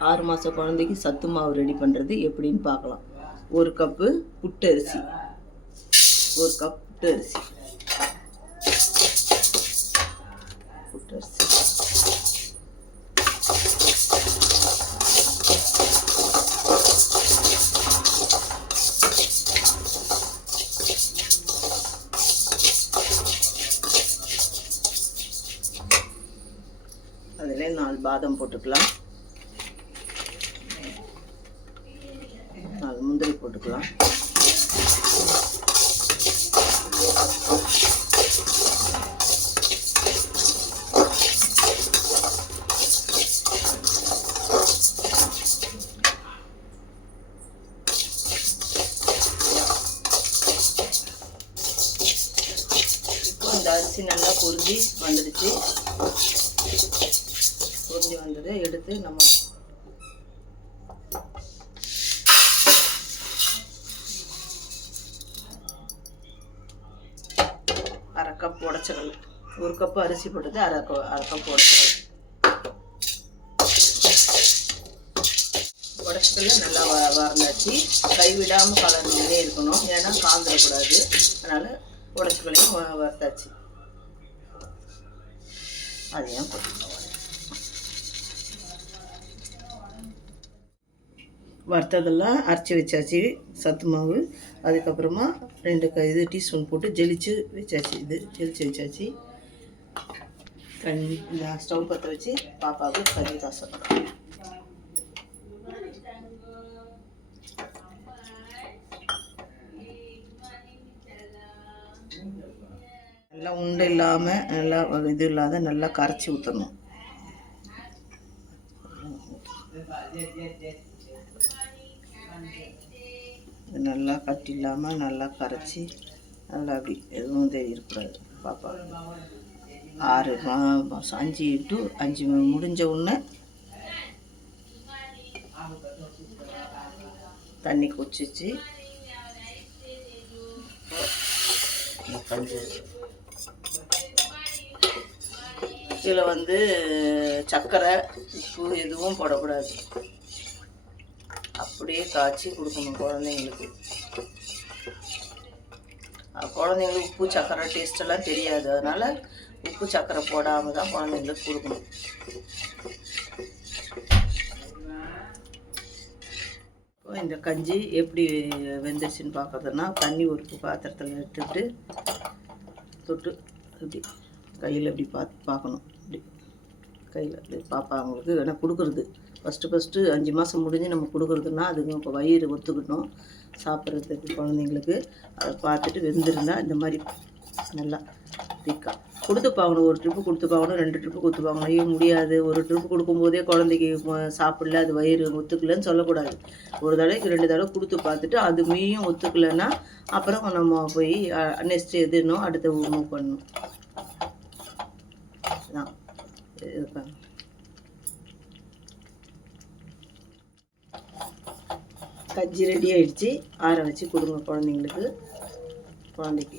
ஆறு மாத குழந்தைக்கு சத்து மாவு ரெடி பண்ணுறது எப்படின்னு பார்க்கலாம். ஒரு கப்பு புட்டரிசி ஒரு கப் புட்டரிசி புட்டரிசி அதில் நாலு பாதம் போட்டுக்கலாம் நாலு முந்திரி போட்டுக்கலாம். இந்த அரிசி நல்லா பொருந்தி வந்துடுச்சு. பொருந்தி வந்ததை எடுத்து நம்ம கப் உடச்சக்கல் ஒரு கப்பு அரிசி போட்டது அரை கப் அரை கப் உடச்சக்கல் உடச்சக்கல்ல நல்லா வ வறந்தாச்சு. கைவிடாமல் கலந்துக்கிட்டே இருக்கணும். ஏன்னா காந்துடக்கூடாது அதனால் உடச்சிக்கலையும் வ- வறுத்தாச்சு. அதையும் போட்டுக்கலாம் வறுத்ததெல்லாம் அரைச்சி வச்சாச்சு சத்து மாவு. அதுக்கப்புறமா ரெண்டு க இது டீஸ்பூன் போட்டு ஜெலிச்சு வச்சாச்சு. இது ஜெலிச்சு வச்சாச்சு. கஞ்சி ஸ்டவ் பற்ற வச்சு பாப்பாவுக்கு கஞ்சி காசம் நல்லா உண்டு இல்லாமல் நல்லா இது இல்லாத நல்லா கரைச்சி ஊற்றணும் நல்லா கட்டி இல்லாமல் நல்லா கரைச்சி நல்லா அப்படி எதுவும் தெரியக்கூடாது பாப்பா. ஆறு மா மாதம் அஞ்சு டு அஞ்சு முடிஞ்ச உடனே தண்ணி குச்சிச்சு கொஞ்சம் இதில் வந்து சர்க்கரை உப்பு எதுவும் போடக்கூடாது. அப்படியே காய்ச்சி கொடுக்கணும் குழந்தைங்களுக்கு. குழந்தைங்களுக்கு உப்பு சர்க்கரை டேஸ்டெல்லாம் தெரியாது. அதனால் உப்பு சர்க்கரை போடாமல் தான் குழந்தைங்களுக்கு கொடுக்கணும். இப்போ இந்த கஞ்சி எப்படி வெந்துருச்சுன்னு பார்க்கறதுன்னா தண்ணி ஒரு பாத்திரத்தில் எடுத்துட்டு தொட்டு இப்படி கையில் இப்படி பார்த்து பார்க்கணும். இப்படி. கையில் அப்படி பாப்பா அவங்களுக்கு வேணால் கொடுக்குறது. ஃபஸ்ட்டு ஃபஸ்ட்டு அஞ்சு மாதம் முடிஞ்சு நம்ம கொடுக்குறதுன்னா அதுக்கு இப்போ வயிறு ஒத்துக்கிட்டோம். சாப்பிட்றதுக்கு குழந்தைங்களுக்கு. அதை பார்த்துட்டு வெந்திருந்தால் இந்த மாதிரி நல்லா திக்காக கொடுத்து பார்க்கணும். ஒரு ட்ரிப்பு கொடுத்து பார்க்கணும் ரெண்டு ட்ரிப்பு கொடுத்து பார்க்கணும். ஐயோ முடியாது. ஒரு ட்ரிப்பு கொடுக்கும்போதே குழந்தைக்கு சாப்பிடல அது வயிறு ஒத்துக்கலைன்னு சொல்லக்கூடாது. ஒரு தடவைக்கு ரெண்டு தடவை கொடுத்து பார்த்துட்டு அது மீயும் ஒத்துக்கலைன்னா அப்புறம் நம்ம போய் நெக்ஸ்ட் எதுனோ அடுத்த மூவ் பண்ணணும். அதான் இது கஞ்சி ரெடி ஆயிடுச்சு ஆற வச்சு கொடுங்க குழந்தைங்களுக்கு குழந்தைக்கு